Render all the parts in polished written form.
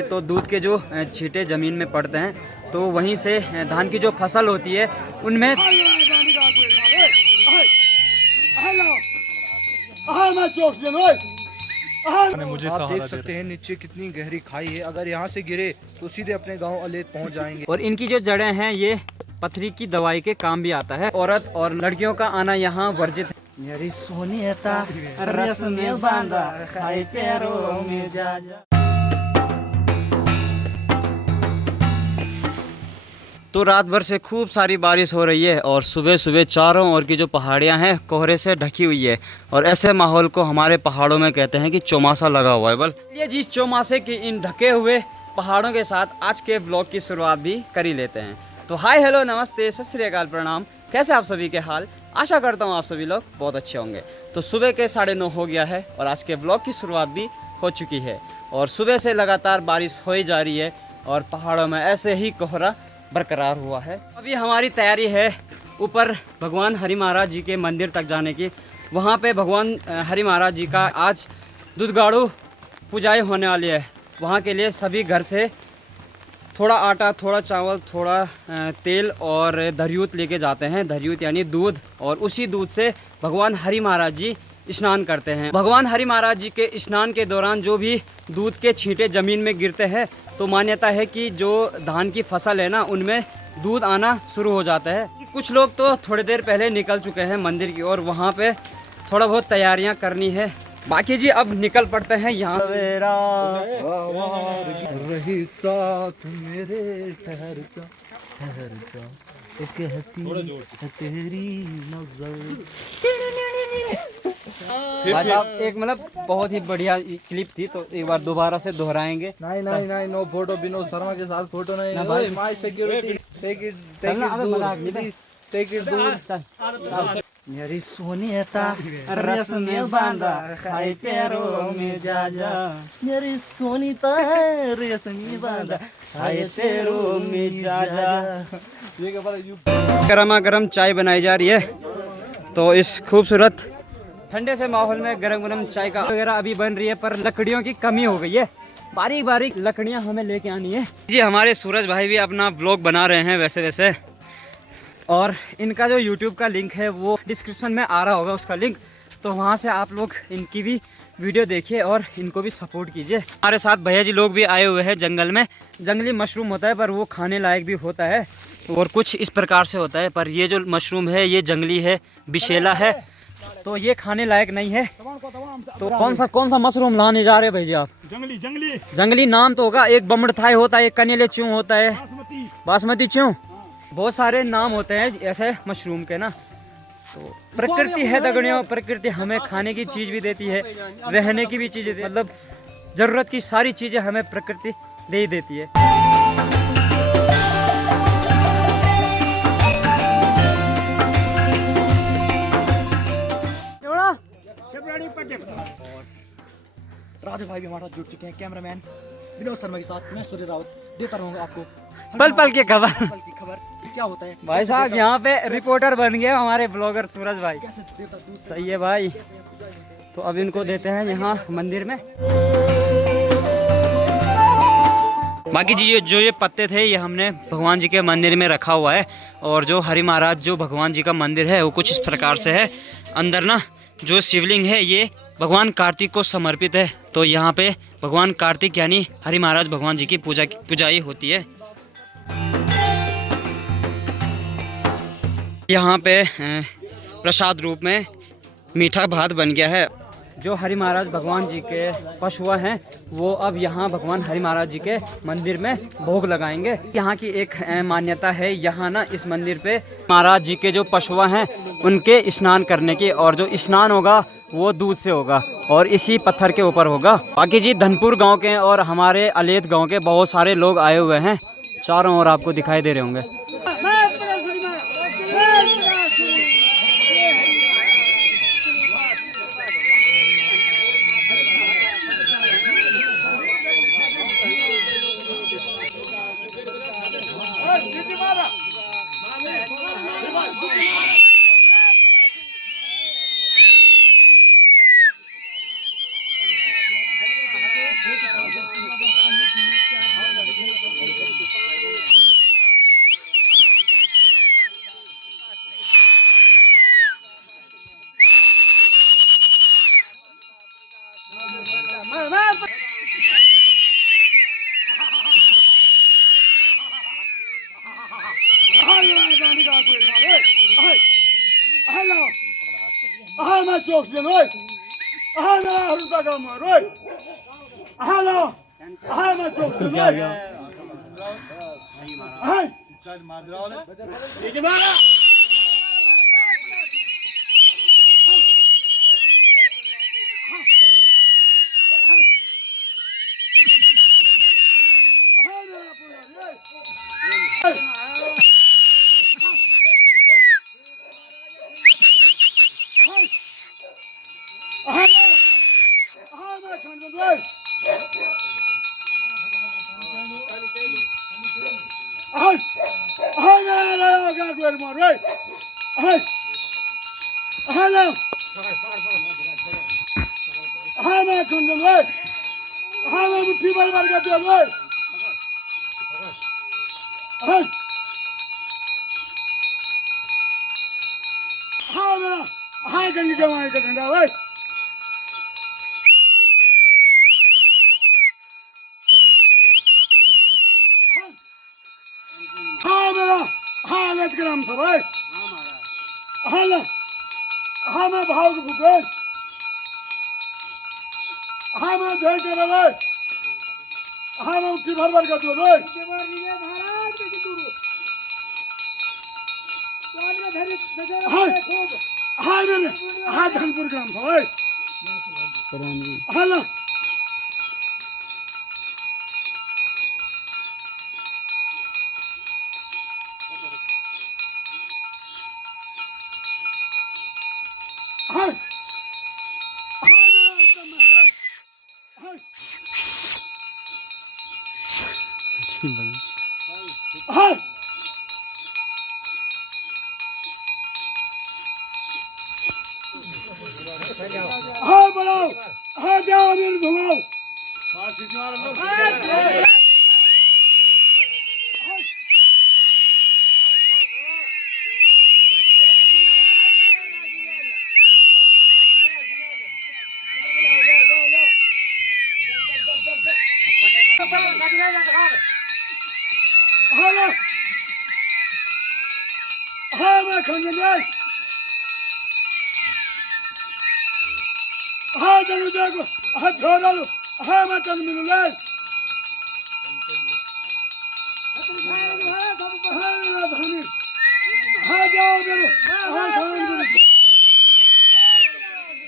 तो दूध के जो छींटे ज़मीन में पड़ते हैं तो वहीं से धान की जो फसल होती है उनमें आप देख सकते हैं नीचे कितनी गहरी खाई है। अगर यहाँ से गिरे तो सीधे अपने गांव अलेत पहुँच जाएंगे। और इनकी जो जड़ें हैं ये पथरी की दवाई के काम भी आता है। औरत और लड़कियों का आना यहाँ वर्जित है। मेरी सोनियता रस में बांधा खाए तेरो में जा जा। तो रात भर से खूब सारी बारिश हो रही है और सुबह सुबह चारों ओर की जो पहाड़ियां हैं कोहरे से ढकी हुई है और ऐसे माहौल को हमारे पहाड़ों में कहते हैं कि चौमासा लगा हुआ है। बल ये जिस चौमासे के इन ढके हुए पहाड़ों के साथ आज के ब्लॉग की शुरुआत भी कर ही लेते हैं। तो हाय हेलो नमस्ते सत श्री अकाल प्रणाम, कैसे आप सभी के हाल। आशा करता हूँ आप सभी लोग बहुत अच्छे होंगे। तो सुबह के 9:30 हो गया है और आज के ब्लॉग की शुरुआत भी हो चुकी है और सुबह से लगातार बारिश हो ही जा रही है और पहाड़ों में ऐसे ही कोहरा बरकरार हुआ है। अभी हमारी तैयारी है ऊपर भगवान हरि महाराज जी के मंदिर तक जाने की। वहाँ पे भगवान हरि महाराज जी का आज दुधगाड़ू पूजाएं होने वाली है। वहाँ के लिए सभी घर से थोड़ा आटा, थोड़ा चावल, थोड़ा तेल और धरियूत लेके जाते हैं। धरियूत यानी दूध, और उसी दूध से भगवान हरि महाराज जी स्नान करते हैं। भगवान हरि महाराज जी के स्नान के दौरान जो भी दूध के छींटे ज़मीन में गिरते हैं तो मान्यता है कि जो धान की फसल है ना उनमें दूध आना शुरू हो जाता है। कुछ लोग तो थोड़ी देर पहले निकल चुके हैं मंदिर की ओर, वहाँ पे थोड़ा बहुत तैयारियां करनी है। बाकी जी अब निकल पड़ते हैं यहाँ। रही साथ मेरे ठहर जा तेरी नजर। आज आप एक मतलब बहुत ही बढ़िया क्लिप थी तो एक बार दोबारा से दोहराएंगे। नहीं नो फोटो विनोद शर्मा के साथ फोटो नहीं ना भाई। माय सिक्योरिटी टेक इट दूर। मेरी सोनियता रस में बांधा खाए तेरो में जा जा। मेरी सोनिता रस में बांधा खाए तेरो में जा जा। ये क्या पता गरमा गरम चाय बनाई जा रही है तो इस खूबसूरत ठंडे से माहौल में गरम गरम चाय का वगैरह अभी बन रही है, पर लकड़ियों की कमी हो गई है। बारीक बारीक लकड़ियां हमें लेके आनी है जी। हमारे सूरज भाई भी अपना व्लॉग बना रहे हैं वैसे और इनका जो यूट्यूब का लिंक है वो डिस्क्रिप्शन में आ रहा होगा उसका लिंक, तो वहाँ से आप लोग इनकी भी वीडियो देखिए और इनको भी सपोर्ट कीजिए। हमारे साथ भैया जी लोग भी आए हुए हैं जंगल में। जंगली मशरूम होता है पर वो खाने लायक भी होता है और कुछ इस प्रकार से होता है, पर ये जो मशरूम है ये जंगली है, विशेला है, तो ये खाने लायक नहीं है। तो कौन सा मशरूम लाने जा रहे हैं भाई जी आप? जंगली नाम तो होगा। एक बमड़ थाई होता है, एक कनेले च्यों होता है, बासमती च्यों, बहुत सारे नाम होते हैं ऐसे मशरूम के ना। तो प्रकृति है दगड़ियों, प्रकृति हमें खाने की चीज भी देती है, रहने की भी चीजें, मतलब जरूरत की सारी चीजें हमें प्रकृति दे ही देती है। राजू भाई भी हमारे साथ जुड़ चुके हैं। कैमरामैन विनोद शर्मा के साथ मैं सूर्य रावत देता रहूंगा आपको पल पल की खबर क्या होता है। भाई साहब यहाँ पे रिपोर्टर बन गए हमारे ब्लॉगर सूरज भाई। सही है भाई। तो अब इनको देते हैं यहाँ मंदिर में। बाकी जी जो ये पत्ते थे ये हमने भगवान जी के मंदिर में रखा हुआ है। और जो हरि महाराज जो भगवान जी का मंदिर है वो कुछ इस प्रकार से है। अंदर ना जो शिवलिंग है ये भगवान कार्तिक को समर्पित है। तो यहाँ पे भगवान कार्तिक यानी हरि महाराज भगवान जी की पूजाई होती है। यहाँ पे प्रसाद रूप में मीठा भात बन गया है। जो हरि महाराज भगवान जी के पशुआ हैं वो अब यहाँ भगवान हरि महाराज जी के मंदिर में भोग लगाएंगे। यहाँ की एक मान्यता है, यहाँ ना इस मंदिर पे महाराज जी के जो पशुआ हैं उनके स्नान करने की, और जो स्नान होगा वो दूध से होगा और इसी पत्थर के ऊपर होगा। बाकी जी धनपुर गांव के और हमारे अलेत गांव के बहुत सारे लोग आए हुए हैं, चारों ओर आपको दिखाई दे रहे होंगे। oxygen, oi. Aha na harunta gamma, oi. Aha na. Aha na oxygen, oi. Aha. İcmara.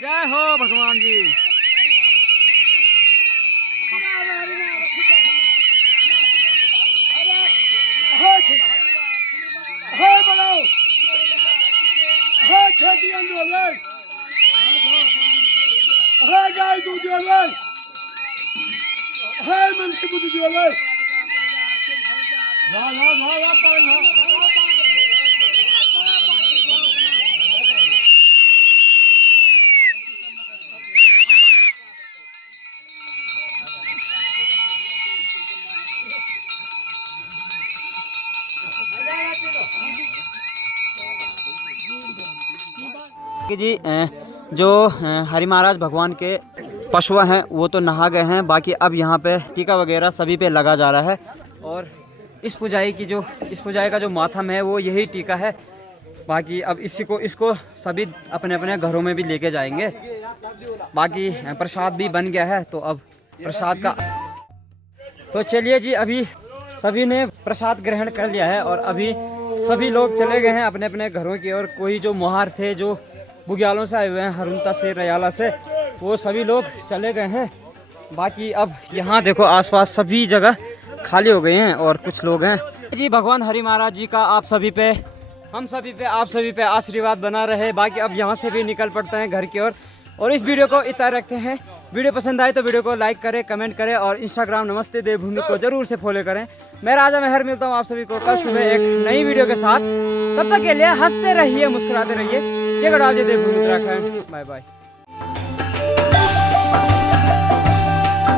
जय हो भगवान जी। कि जी जो हरि महाराज भगवान के पशु हैं वो तो नहा गए हैं, बाकी अब यहाँ पे टीका वगैरह सभी पे लगा जा रहा है। और इस पुजाई का जो माथम है वो यही टीका है। बाकी अब इसको सभी अपने अपने घरों में भी लेके जाएंगे। बाकी प्रसाद भी बन गया है, तो अब प्रसाद का तो चलिए जी, अभी सभी ने प्रसाद ग्रहण कर लिया है और अभी सभी लोग चले गए हैं अपने अपने घरों की ओर। कोई जो मोहार थे, जो बुग्यालों से आए हुए हैं, हरुंता से, रयाला से, वो सभी लोग चले गए हैं। बाकी अब यहाँ देखो आसपास सभी जगह खाली हो गए हैं और कुछ लोग हैं जी। भगवान हरि महाराज जी का आप सभी पे, हम सभी पे, आप सभी पे आशीर्वाद बना रहे। बाकी अब यहाँ से भी निकल पड़ते हैं घर की ओर और इस वीडियो को इतना रखते हैं। वीडियो पसंद आए तो वीडियो को लाइक करें, कमेंट करें और इंस्टाग्राम नमस्ते देवभूमि को जरूर से फॉलो करें। मैं राजा मेहर मिलता हूँ आप सभी को कल सुबह एक नई वीडियो के साथ। तब तक के लिए हंसते रहिए, मुस्कुराते रहिए। जय गढ़वाल, जय देवभूमि उत्तराखंड। Bye bye.